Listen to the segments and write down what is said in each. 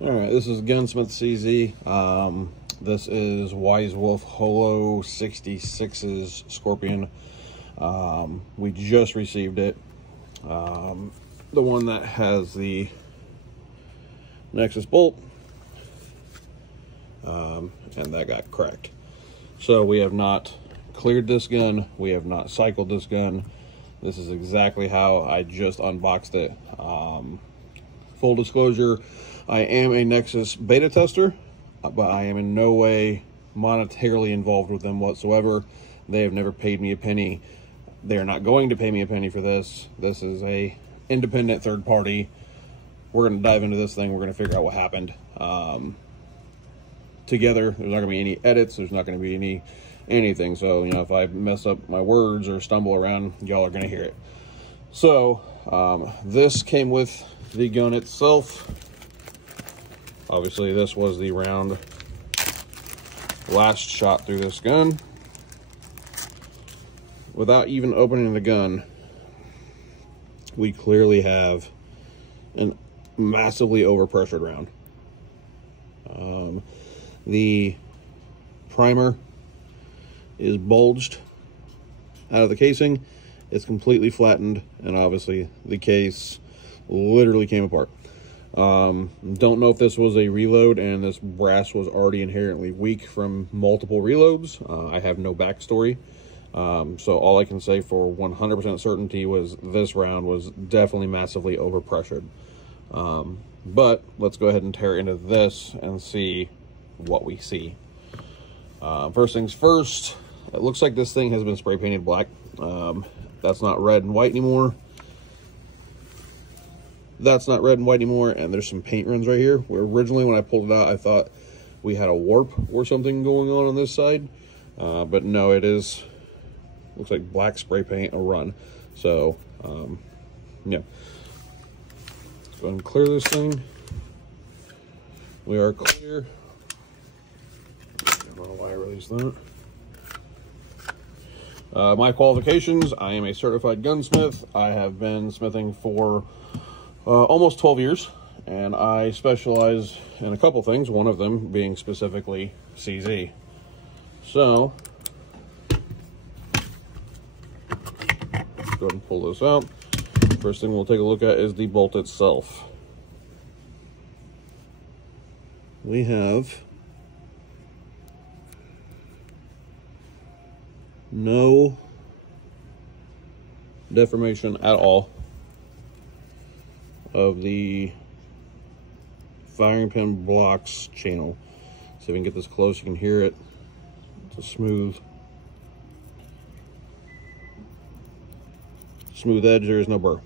All right, this is Gunsmith CZ. This is Wise Wolf Holo 66's Scorpion. We just received it. The one that has the Nexus bolt, and that got cracked. So we have not cleared this gun. We have not cycled this gun. This is exactly how I just unboxed it. Full disclosure, I am a Nexus beta tester, but I am in no way monetarily involved with them whatsoever. They have never paid me a penny. They are not going to pay me a penny for this. This is a independent third party. We're going to dive into this thing. We're going to figure out what happened. Together, there's not going to be any edits. There's not going to be anything. So, if I mess up my words or stumble around, y'all are going to hear it. So, this came with the gun itself. Obviously, this was the round last shot through this gun. Without even opening the gun, we clearly have a massively overpressured round. The primer is bulged out of the casing. It's completely flattened, and obviously the case literally came apart. Don't know if this was a reload and this brass was already inherently weak from multiple reloads. I have no backstory. So all I can say for 100% certainty was this round was definitely massively overpressured. But let's go ahead and tear into this and see what we see. First things first, it looks like this thing has been spray painted black. That's not red and white anymore. That's not red and white anymore, and there's some paint runs right here, where originally when I pulled it out, I thought we had a warp or something going on this side. But no, it is, looks like black spray paint, a run. So, yeah. Let's go ahead and clear this thing. We are clear. I don't know why I released that. My qualifications: I am a certified gunsmith. I have been smithing for almost 12 years, and I specialize in a couple things, one of them being specifically CZ. So, let's go ahead and pull this out. First thing we'll take a look at is the bolt itself. We have no deformation at all of the firing pin blocks channel. So if we can get this close, you can hear it. It's a smooth edge. There is no burr.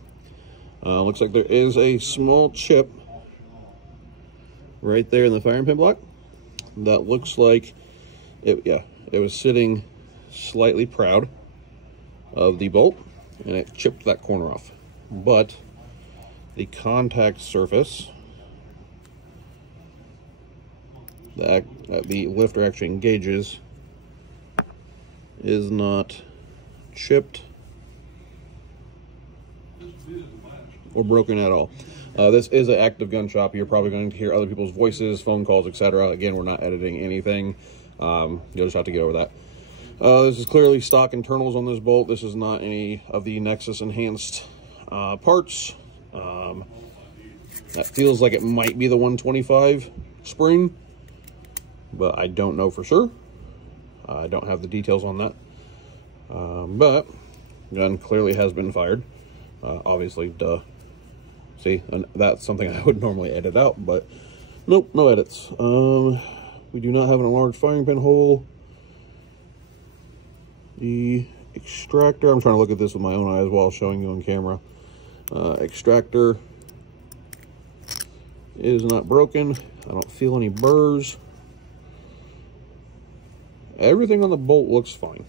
Looks like there is a small chip right there in the firing pin block. That looks like it. Yeah, it was sitting slightly proud of the bolt, and it chipped that corner off. But the contact surface that the lifter actually engages is not chipped or broken at all. This is an active gun shop. You're probably going to hear other people's voices, phone calls, etc. Again, we're not editing anything. You'll just have to get over that. This is clearly stock internals on this bolt. This is not any of the Nexus enhanced parts. That feels like it might be the 125 spring, but I don't know for sure. I don't have the details on that. But gun clearly has been fired. Obviously, duh. See, and that's something I would normally edit out, but nope, no edits. We do not have an enlarged firing pin hole. The extractor, I'm trying to look at this with my own eyes while showing you on camera. Extractor is not broken. I don't feel any burrs. Everything on the bolt looks fine.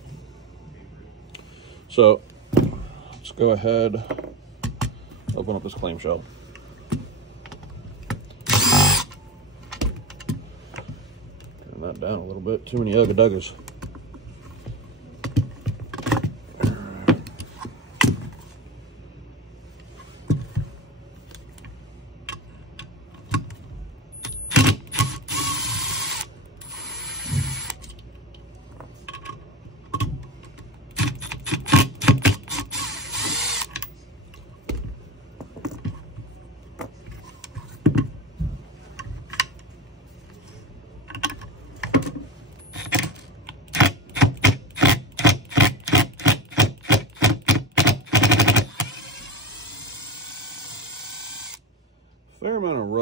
So let's go ahead, open up this clamshell. Turn that down a little bit. Too many ugga-duggas.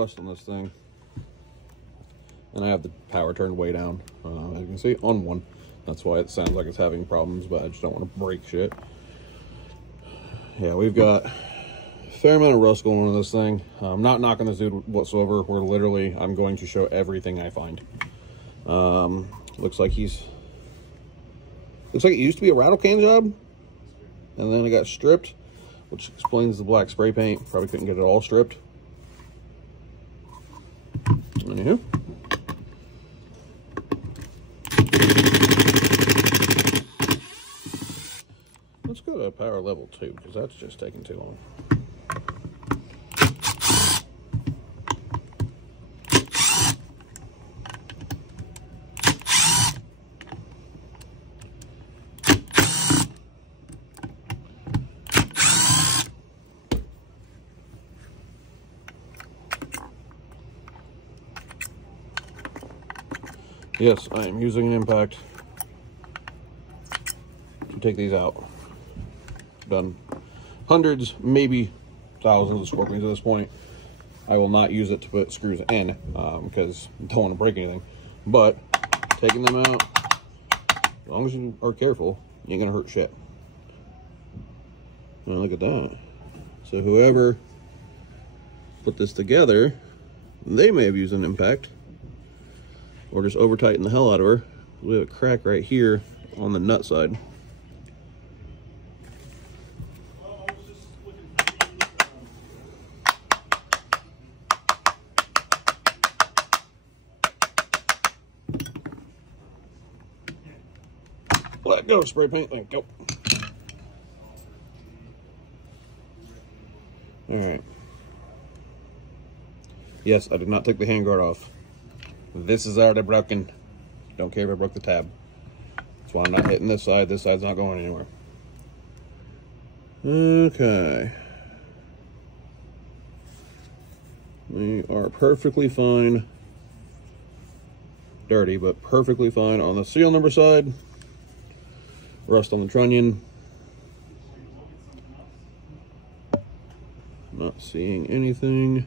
rust on this thing. And I have the power turned way down, as you can see, on one. That's why it sounds like it's having problems, but I just don't want to break shit. Yeah, we've got a fair amount of rust going on in this thing. I'm not knocking this dude whatsoever. We're literally, I'm going to show everything I find. Looks like it used to be a rattle can job, and then it got stripped, which explains the black spray paint. Probably couldn't get it all stripped. Anywho. Let's go to power level 2, because that's just taking too long. Yes, I am using an impact to take these out. Done hundreds, maybe thousands of scorpions at this point. I will not use it to put screws in because I don't want to break anything. But taking them out, as long as you are careful, you ain't gonna hurt shit. Now look at that. So whoever put this together, they may have used an impact or just over tightened the hell out of her. We have a crack right here on the nut side. Let go, spray paint, let go. All right. Yes, I did not take the handguard off. This is already broken. Don't care if I broke the tab. That's why I'm not hitting this side. This side's not going anywhere. Okay. We are perfectly fine. Dirty, but perfectly fine on the serial number side. Rust on the trunnion. Not seeing anything.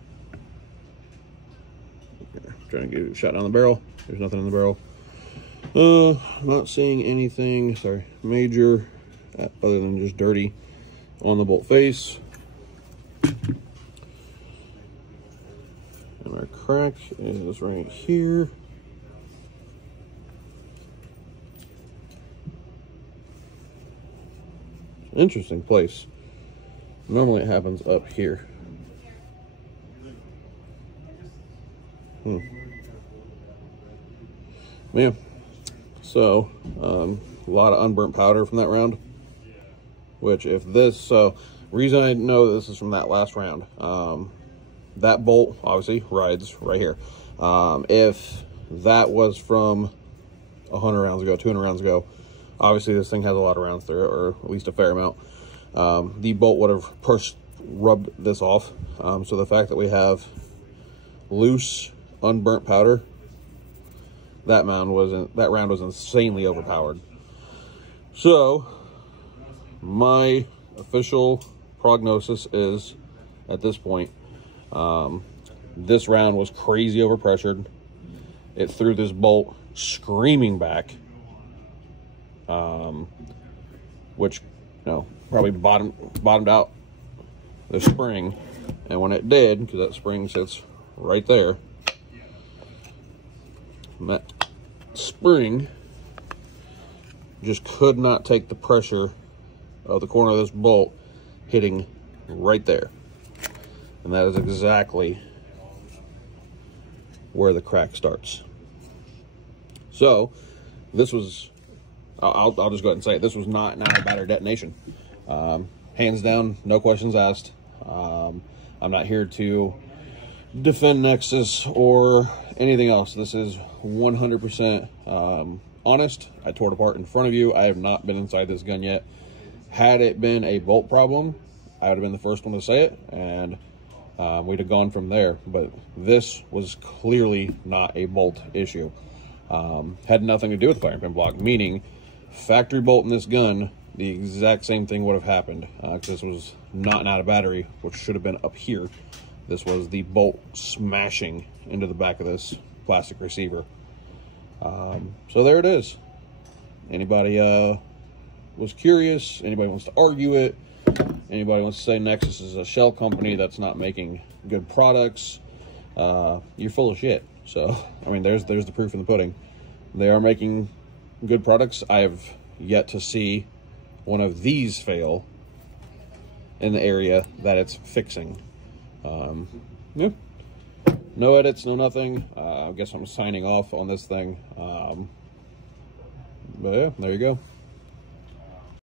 Okay, trying to get a shot down the barrel. There's nothing in the barrel. Not seeing anything, sorry, major, other than just dirty on the bolt face. And our crack is right here. Interesting place. Normally it happens up here. Yeah. So, a lot of unburnt powder from that round. Which, if this, so, reason I know this is from that last round, that bolt obviously rides right here. If that was from 100 rounds ago, 200 rounds ago, obviously this thing has a lot of rounds through it, or at least a fair amount. The bolt would have rubbed this off. So the fact that we have loose, unburnt powder, that round was insanely overpowered. So my official prognosis is, at this point, this round was crazy overpressured. It threw this bolt screaming back, which, you know, probably bottomed out the spring. And when it did, because that spring sits right there, and that spring just could not take the pressure of the corner of this bolt hitting right there. And that is exactly where the crack starts. So this was, I'll just go ahead and say it, this was not an hour battery detonation. Hands down, no questions asked. I'm not here to defend Nexus or anything else. This is 100% honest. I tore it apart in front of you. I have not been inside this gun yet. Had it been a bolt problem, I would have been the first one to say it, and we'd have gone from there. But this was clearly not a bolt issue. Had nothing to do with the firing pin block, meaning factory bolt in this gun, the exact same thing would have happened, because this was not out of battery, which should have been up here. This was the bolt smashing into the back of this plastic receiver. So there it is. Anybody was curious, anybody wants to argue it, anybody wants to say Nexus is a shell company that's not making good products, you're full of shit. So, I mean, there's the proof in the pudding. They are making good products. I have yet to see one of these fail in the area that it's fixing. Yeah. No edits, no nothing. I guess I'm signing off on this thing. But yeah, there you go.